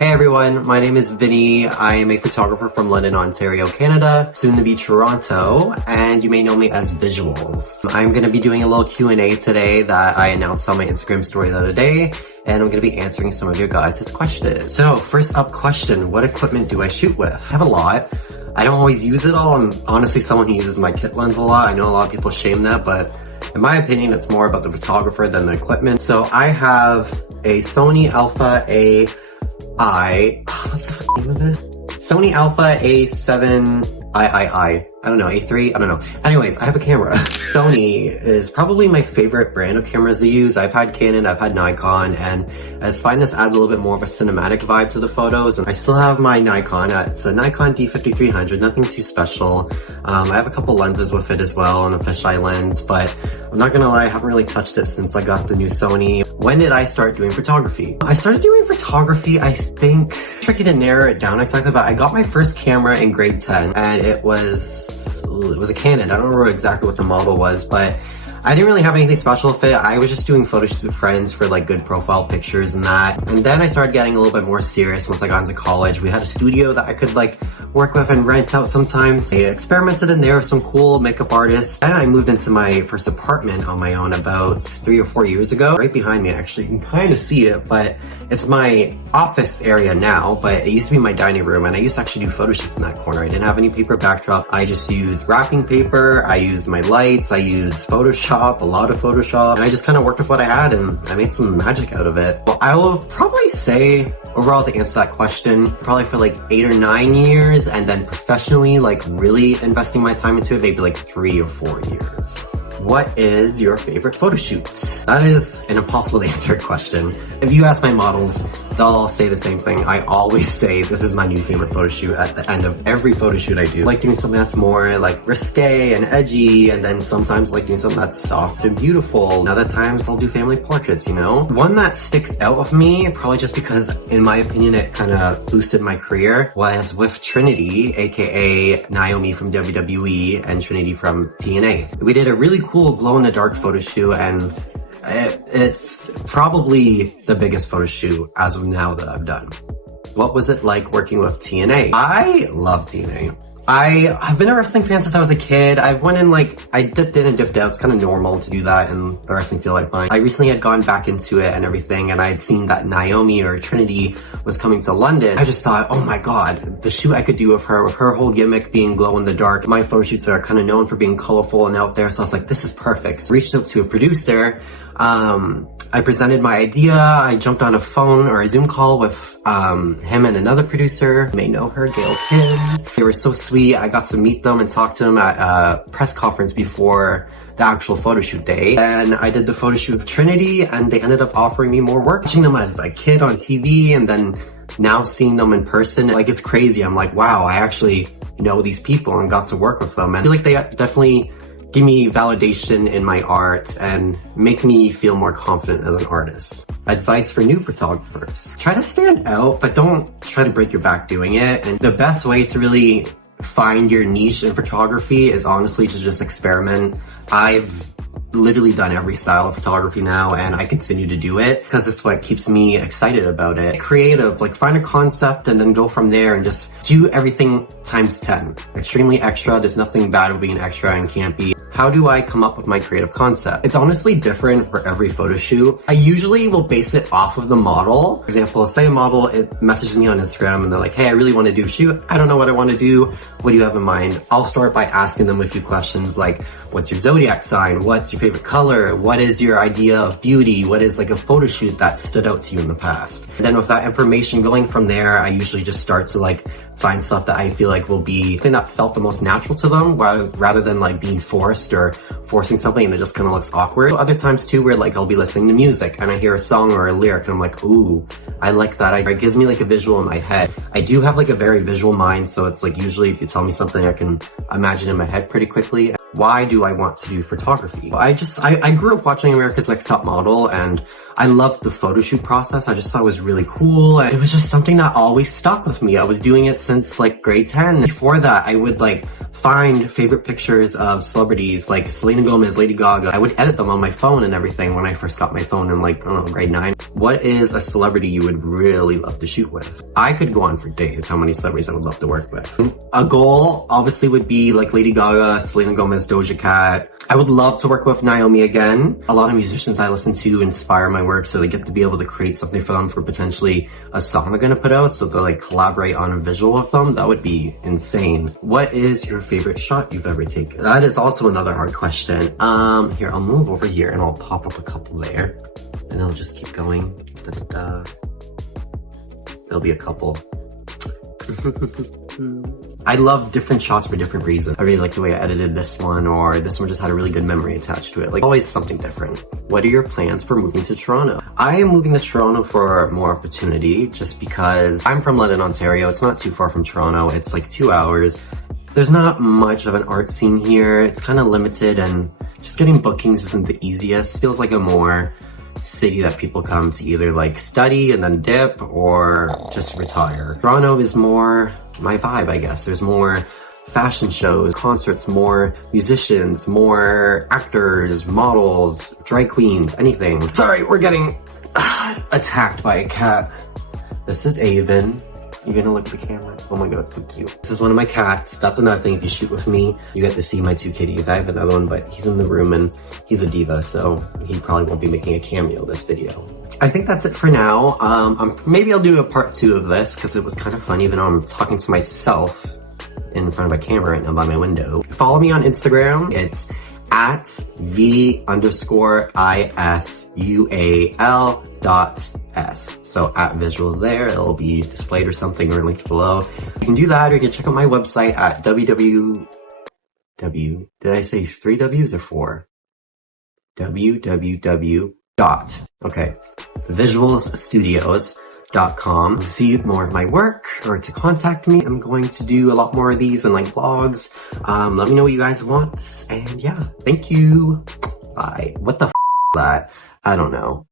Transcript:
Hey everyone, my name is Vinny. I am a photographer from London, Ontario, Canada, soon to be Toronto, and you may know me as Visuals. I'm going to be doing a little Q&A today that I announced on my Instagram story the other day, and I'm going to be answering some of your guys' questions. So first up question, what equipment do I shoot with? I have a lot. I don't always use it all. I'm honestly someone who uses my kit lens a lot. I know a lot of people shame that, but in my opinion, it's more about the photographer than the equipment. So I have a Sony Alpha what's the name of it? Sony Alpha A7 I don't know, A3? I don't know. Anyways, I have a camera. Sony is probably my favorite brand of cameras to use. I've had Canon, I've had Nikon, and I just find this adds a little bit more of a cinematic vibe to the photos. And I still have my Nikon. It's a Nikon D5300, nothing too special. I have a couple lenses with it as well, and a fisheye lens, but I'm not gonna lie, I haven't really touched it since I got the new Sony. When did I start doing photography? I started doing photography, I think, tricky to narrow it down exactly, but I got my first camera in grade 10, and it was a Canon. I don't remember exactly what the model was, but I didn't really have anything special with it. I was just doing photo shoots with friends for like good profile pictures and that. And then I started getting a little bit more serious once I got into college. We had a studio that I could like work with and rent out sometimes. I experimented in there with some cool makeup artists. And I moved into my first apartment on my own about 3 or 4 years ago. Right behind me, actually, you can kind of see it, but it's my office area now, but it used to be my dining room, and I used to actually do photo shoots in that corner. I didn't have any paper backdrop. I just used wrapping paper. I used my lights. I used Photoshop, a lot of Photoshop, and I just kind of worked with what I had, and I made some magic out of it. Well, I will probably say overall, to answer that question, probably for like 8 or 9 years, and then professionally, like really investing my time into it, maybe like 3 or 4 years. What is your favorite photo shoots? That is an impossible to answer question. If you ask my models, they'll all say the same thing. I always say this is my new favorite photo shoot at the end of every photo shoot I do. I like doing something that's more like risque and edgy, and then sometimes like doing something that's soft and beautiful. And other times I'll do family portraits, you know? One that sticks out with me, probably just because in my opinion it kind of boosted my career, was with Trinity, aka Naomi from WWE and Trinity from TNA. We did a really cool glow-in-the-dark photo shoot, and it's probably the biggest photo shoot as of now that I've done. What was it like working with TNA? I love TNA. I've been a wrestling fan since I was a kid. I dipped in and dipped out. It's kind of normal to do that in the wrestling field, I find. I recently had gone back into it and everything, and I had seen that Naomi or Trinity was coming to London. I just thought, oh my god, the shoot I could do with her whole gimmick being glow in the dark. My photo shoots are kind of known for being colorful and out there, so I was like, this is perfect. So I reached out to a producer. I presented my idea. I jumped on a phone or a Zoom call with him and another producer. You may know her, Gail Kim. They were so sweet. I got to meet them and talk to them at a press conference before the actual photo shoot day. And I did the photo shoot with Trinity, and they ended up offering me more work. Watching them as a kid on TV, and then now seeing them in person, like, it's crazy. I'm like, wow, I actually know these people and got to work with them. And I feel like they definitely give me validation in my art and make me feel more confident as an artist. Advice for new photographers: try to stand out, but don't try to break your back doing it. And the best way to really find your niche in photography is honestly to just experiment. I've literally done every style of photography now, and I continue to do it because it's what keeps me excited about it. Creative, like find a concept and then go from there and just do everything times 10. Extremely extra. There's nothing bad with being extra and can't be. How do I come up with my creative concept? It's honestly different for every photo shoot. I usually will base it off of the model. For example, say a model, it messages me on Instagram and they're like, hey, I really want to do a shoot. I don't know what I want to do. What do you have in mind? I'll start by asking them a few questions like, what's your zodiac sign? What's your favorite color? What is your idea of beauty? What is like a photo shoot that stood out to you in the past? And then with that information going from there, I usually just start to like find stuff that I feel like will be something that felt the most natural to them, rather than like being forced or forcing something and it just kind of looks awkward. Other times too, where like I'll be listening to music and I hear a song or a lyric and I'm like, ooh, I like that. It gives me like a visual in my head. I do have like a very visual mind, so it's like usually if you tell me something, I can imagine in my head pretty quickly. Why do I want to do photography? I grew up watching America's Next Top Model, and I loved the photo shoot process. I just thought it was really cool, and it was just something that always stuck with me. I was doing it since like grade 10. Before that, I would like find favorite pictures of celebrities like Selena Gomez, Lady Gaga. I would edit them on my phone and everything when I first got my phone in like, I don't know, grade 9. What is a celebrity you would really love to shoot with? I could go on for days how many celebrities I would love to work with. A goal obviously would be like Lady Gaga, Selena Gomez, Doja Cat. I would love to work with Naomi again. A lot of musicians I listen to inspire my work, so they get to be able to create something for them for potentially a song they're gonna put out, so they'll like collaborate on a visual with them. That would be insane. What is your favorite shot you've ever taken? That is also another hard question. Here, I'll move over here and I'll pop up a couple there. And I'll just keep going. Da-da-da. There'll be a couple. I love different shots for different reasons. I really like the way I edited this one, or this one just had a really good memory attached to it. Like, always something different. What are your plans for moving to Toronto? I am moving to Toronto for more opportunity, just because I'm from London, Ontario. It's not too far from Toronto. It's like 2 hours. There's not much of an art scene here. It's kind of limited, and just getting bookings isn't the easiest. It feels like a more city that people come to either like study and then dip, or just retire. Toronto is more my vibe, I guess. There's more fashion shows, concerts, more musicians, more actors, models, drag queens, anything. Sorry, we're getting attacked by a cat. This is Avon. You're gonna look at the camera. Oh my god, it's so cute. This is one of my cats. That's another thing. If you shoot with me, you get to see my 2 kitties. I have another one, but he's in the room and he's a diva, so he probably won't be making a cameo this video. I think that's it for now. Maybe I'll do a part 2 of this, because it was kind of fun, even though I'm talking to myself in front of my camera right now by my window. Follow me on Instagram. It's at @VISUAL.S. So at visuals there, it'll be displayed or something, or linked below. You can do that, or you can check out my website at did I say 3 W's or 4? visualsstudios.com. To see more of my work, or to contact me. I'm going to do a lot more of these and like vlogs. Let me know what you guys want, and yeah, thank you. Bye. What the f is that? I don't know.